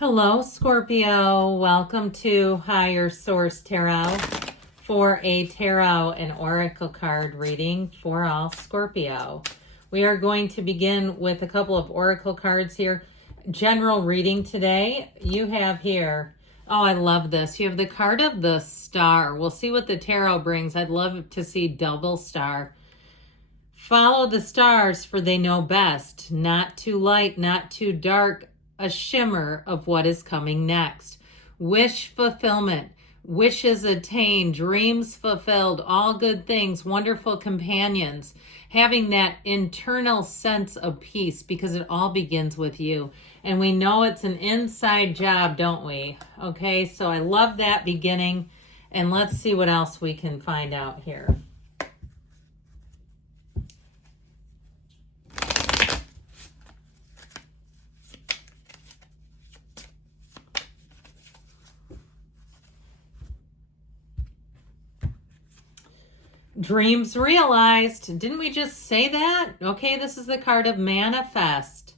Hello, Scorpio. Welcome to Higher Source Tarot for a tarot and oracle card reading for all Scorpio. We are going to begin with a couple of oracle cards here. General reading today. You have here, oh, I love this. You have the card of the star. We'll see what the tarot brings. I'd love to see double star. Follow the stars, for they know best. Not too light, not too dark. A shimmer of what is coming next. Wish fulfillment, wishes attained, dreams fulfilled, all good things, wonderful companions, having that internal sense of peace because it all begins with you. And we know it's an inside job, don't we? Okay, so I love that beginning. And let's see what else we can find out here. Dreams realized. Didn't we just say that? Okay, this is the card of manifest.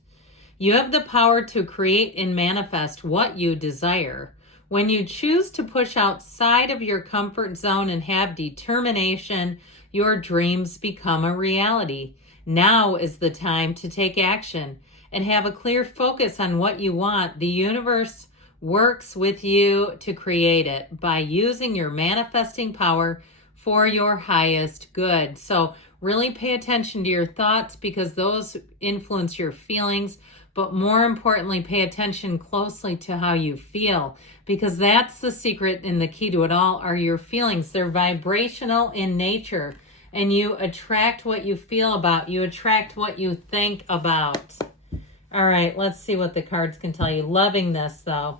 You have the power to create and manifest what you desire. When you choose to push outside of your comfort zone and have determination, your dreams become a reality. Now is the time to take action and have a clear focus on what you want. The universe works with you to create it by using your manifesting power for your highest good. So really pay attention to your thoughts because those influence your feelings, but more importantly, pay attention closely to how you feel because that's the secret and the key to it all are your feelings. They're vibrational in nature and you attract what you feel about. You attract what you think about. All right, let's see what the cards can tell you. Loving this though.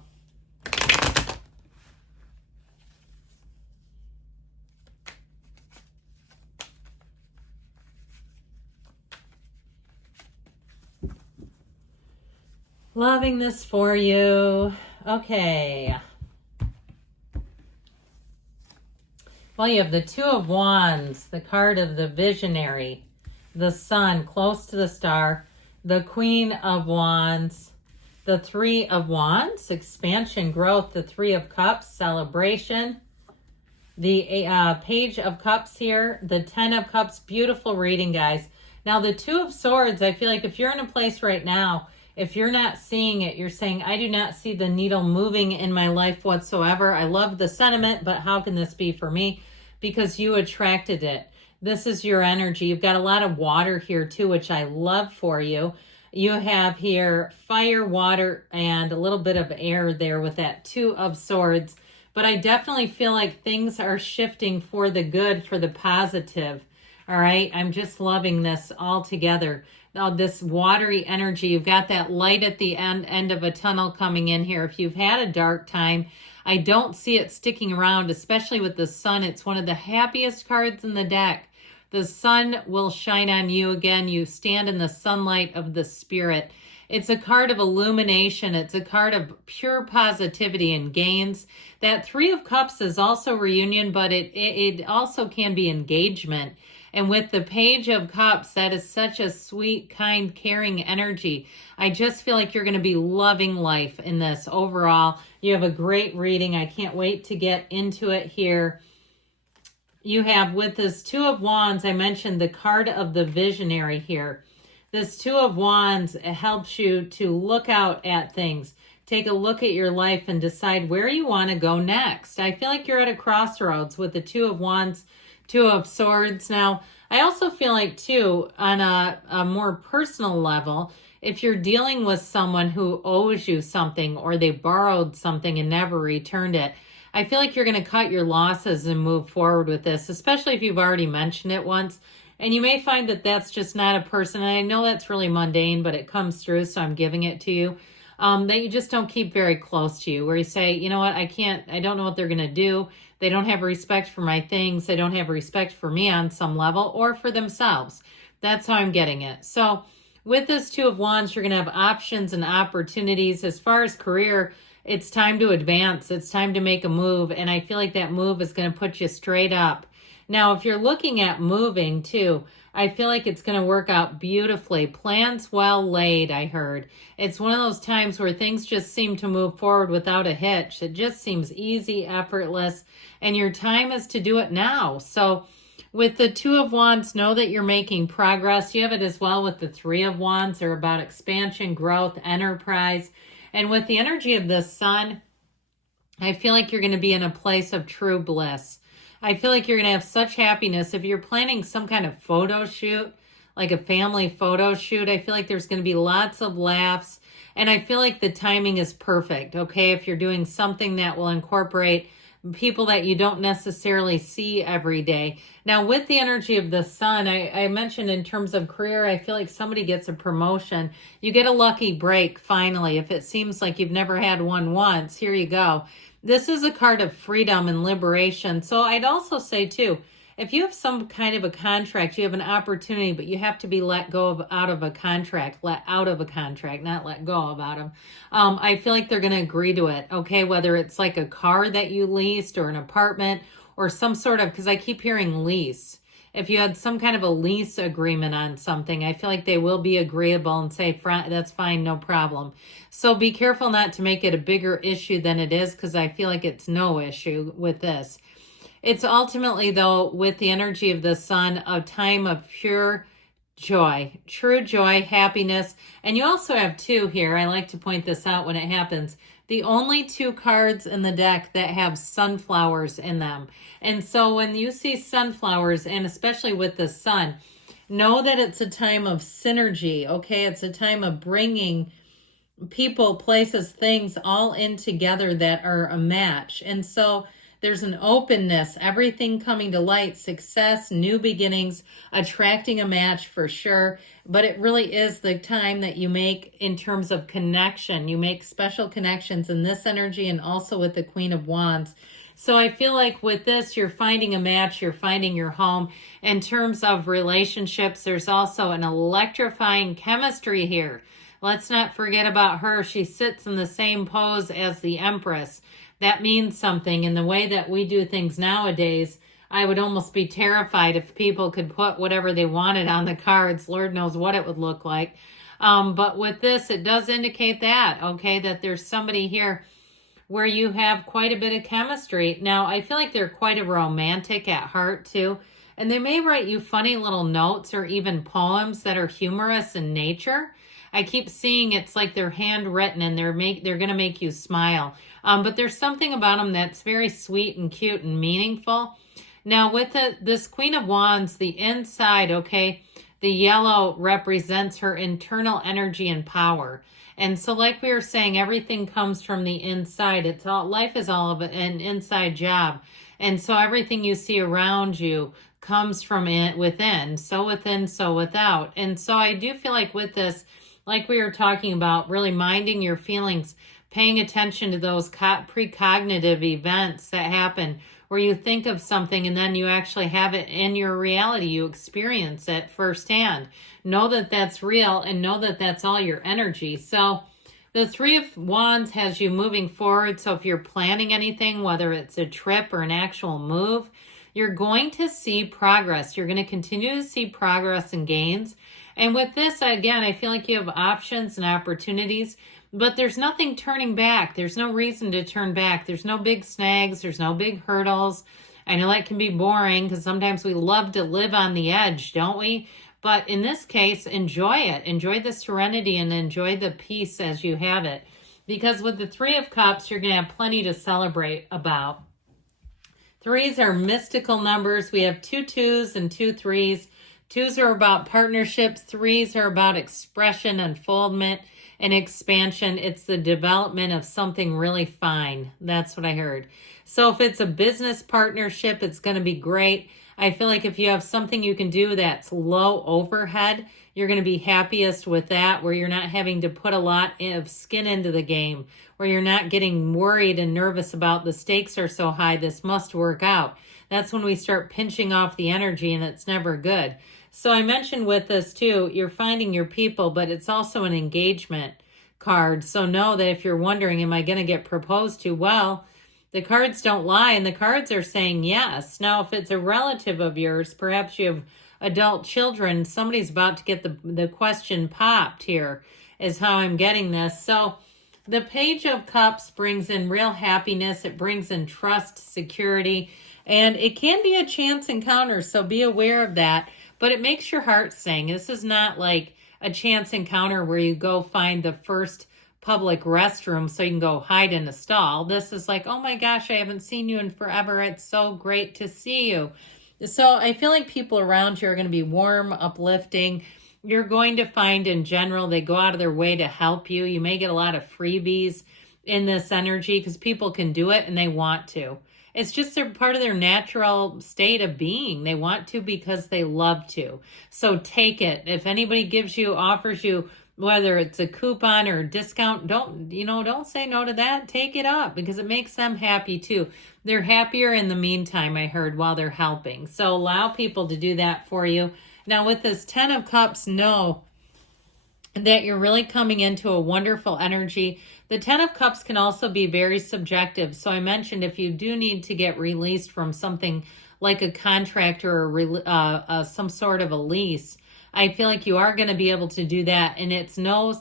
Loving this for you. Okay. Well, you have the Two of Wands, the card of the visionary, the sun close to the star, the Queen of Wands, the Three of Wands, expansion, growth, the Three of Cups, celebration, the Page of Cups here, the Ten of Cups, beautiful reading, guys. Now, the Two of Swords, I feel like if you're in a place right now, if you're not seeing it, you're saying, I do not see the needle moving in my life whatsoever. I love the sentiment, but how can this be for me? Because you attracted it. This is your energy. You've got a lot of water here too, which I love for you. You have here fire, water, and a little bit of air there with that Two of Swords. But I definitely feel like things are shifting for the good, for the positive. All right, I'm just loving this all together. Now, this watery energy, you've got that light at the end of a tunnel coming in here. If you've had a dark time, I don't see it sticking around, especially with the sun. It's one of the happiest cards in the deck. The sun will shine on you again. You stand in the sunlight of the spirit. It's a card of illumination. It's a card of pure positivity and gains. That Three of Cups is also reunion, but it also can be engagement. And with the Page of Cups, that is such a sweet, kind, caring energy. I just feel like you're going to be loving life in this overall. You have a great reading. I can't wait to get into it here. You have with this Two of Wands, I mentioned the card of the visionary here. This Two of Wands helps you to look out at things. Take a look at your life and decide where you want to go next. I feel like you're at a crossroads with the Two of Wands, Two of Swords. Now, I also feel like, too, on a more personal level, if you're dealing with someone who owes you something or they borrowed something and never returned it, I feel like you're going to cut your losses and move forward with this, especially if you've already mentioned it once. And you may find that that's just not a person, and I know that's really mundane, but it comes through, so I'm giving it to you, that you just don't keep very close to you, where you say, you know what, I don't know what they're going to do. They don't have respect for my things. They don't have respect for me on some level or for themselves. That's how I'm getting it. So with this Two of Wands, you're going to have options and opportunities. As far as career, it's time to advance. It's time to make a move. And I feel like that move is going to put you straight up. Now, if you're looking at moving too, I feel like it's going to work out beautifully. Plans well laid, I heard. It's one of those times where things just seem to move forward without a hitch. It just seems easy, effortless, and your time is to do it now. So with the Two of Wands, know that you're making progress. You have it as well with the Three of Wands. They're about expansion, growth, enterprise. And with the energy of the Sun, I feel like you're going to be in a place of true bliss. I feel like you're going to have such happiness. If you're planning some kind of photo shoot, like a family photo shoot, I feel like there's going to be lots of laughs. And I feel like the timing is perfect, okay? If you're doing something that will incorporate people that you don't necessarily see every day. Now, with the energy of the Sun, I mentioned in terms of career, I feel like somebody gets a promotion. You get a lucky break, finally. If it seems like you've never had one once, here you go. This is a card of freedom and liberation. So I'd also say, too, if you have some kind of a contract, you have an opportunity, but you have to be let go of out of a contract, not let go of out of. I feel like they're going to agree to it, okay? Whether it's like a car that you leased or an apartment or some sort of, because I keep hearing lease. If you had some kind of a lease agreement on something, I feel like they will be agreeable and say, that's fine, no problem. So be careful not to make it a bigger issue than it is, because I feel like it's no issue with this. It's ultimately, though, with the energy of the Sun, a time of pure joy, true joy, happiness. And you also have two here. I like to point this out when it happens. The only two cards in the deck that have sunflowers in them. And so when you see sunflowers, and especially with the Sun, know that it's a time of synergy, okay? It's a time of bringing people, places, things all in together that are a match. And so there's an openness, everything coming to light, success, new beginnings, attracting a match for sure. But it really is the time that you make in terms of connection. You make special connections in this energy and also with the Queen of Wands. So I feel like with this, you're finding a match, you're finding your home. In terms of relationships, there's also an electrifying chemistry here. Let's not forget about her. She sits in the same pose as the Empress. That means something. In the way that we do things nowadays, I would almost be terrified if people could put whatever they wanted on the cards. Lord knows what it would look like. But with this, it does indicate that, okay, that there's somebody here where you have quite a bit of chemistry. Now, I feel like they're quite a romantic at heart, too. And they may write you funny little notes or even poems that are humorous in nature. I keep seeing it's like they're handwritten and they're going to make you smile. But there's something about them that's very sweet and cute and meaningful. Now, with this Queen of Wands, the inside, okay, the yellow represents her internal energy and power. And so like we were saying, everything comes from the inside. Life is all of an inside job. And so everything you see around you comes from within. So within, so without. And so I do feel like with this, like we were talking about, really minding your feelings, paying attention to those precognitive events that happen where you think of something and then you actually have it in your reality. You experience it firsthand. Know that that's real and know that that's all your energy. So the Three of Wands has you moving forward. So if you're planning anything, whether it's a trip or an actual move, you're going to see progress. You're going to continue to see progress and gains. And with this, again, I feel like you have options and opportunities, but there's nothing turning back. There's no reason to turn back. There's no big snags. There's no big hurdles. I know that can be boring because sometimes we love to live on the edge, don't we? But in this case, enjoy it. Enjoy the serenity and enjoy the peace as you have it. Because with the Three of Cups, you're going to have plenty to celebrate about. Threes are mystical numbers. We have 2 2s and 2 3s. 2s are about partnerships. 3s are about expression, unfoldment, and expansion. It's the development of something really fine. That's what I heard. So if it's a business partnership, it's going to be great. I feel like if you have something you can do that's low overhead, you're going to be happiest with that, where you're not having to put a lot of skin into the game, where you're not getting worried and nervous about the stakes are so high, this must work out. That's when we start pinching off the energy and it's never good. So I mentioned with this too, you're finding your people, but it's also an engagement card. So know that if you're wondering, am I going to get proposed to? Well, the cards don't lie and the cards are saying yes. Now, if it's a relative of yours, perhaps you have adult children. Somebody's about to get the question popped here, is how I'm getting this. So the Page of Cups brings in real happiness. It brings in trust, security, and it can be a chance encounter, so be aware of that. But it makes your heart sing. This is not like a chance encounter where you go find the first public restroom so you can go hide in a stall. This is like, oh my gosh, I haven't seen you in forever. It's so great to see you. So I feel like people around you are going to be warm, uplifting. You're going to find in general, they go out of their way to help you. You may get a lot of freebies in this energy because people can do it and they want to. It's just a part of their natural state of being. They want to because they love to. So take it. If anybody gives you, offers you, whether it's a coupon or a discount, don't say no to that. Take it up because it makes them happy too. They're happier in the meantime, I heard, while they're helping. So allow people to do that for you. Now with this 10 of Cups, know that you're really coming into a wonderful energy. The 10 of Cups can also be very subjective. So I mentioned if you do need to get released from something like a contract or some sort of a lease, I feel like you are going to be able to do that, and it's no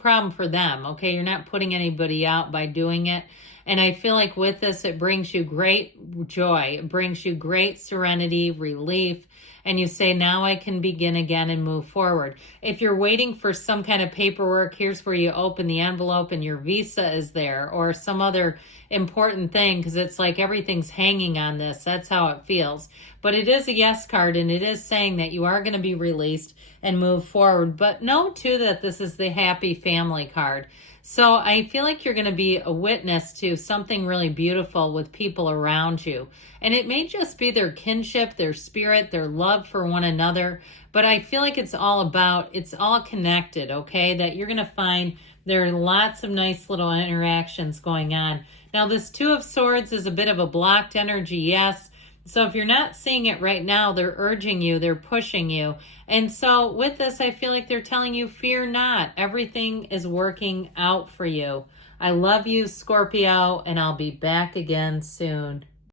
problem for them, okay? You're not putting anybody out by doing it. And I feel like with this, it brings you great joy. It brings you great serenity, relief, and you say, now I can begin again and move forward. If you're waiting for some kind of paperwork, here's where you open the envelope and your visa is there, or some other important thing, because it's like everything's hanging on this. That's how it feels. But it is a yes card, and it is saying that you are going to be released and move forward. But know, too, that this is the happy family card. So I feel like you're going to be a witness to something really beautiful with people around you. And it may just be their kinship, their spirit, their love for one another. But I feel like it's all connected, okay? That you're going to find there are lots of nice little interactions going on. Now, this 2 of Swords is a bit of a blocked energy, yes. So if you're not seeing it right now, they're urging you, they're pushing you. And so with this, I feel like they're telling you, fear not. Everything is working out for you. I love you, Scorpio, and I'll be back again soon.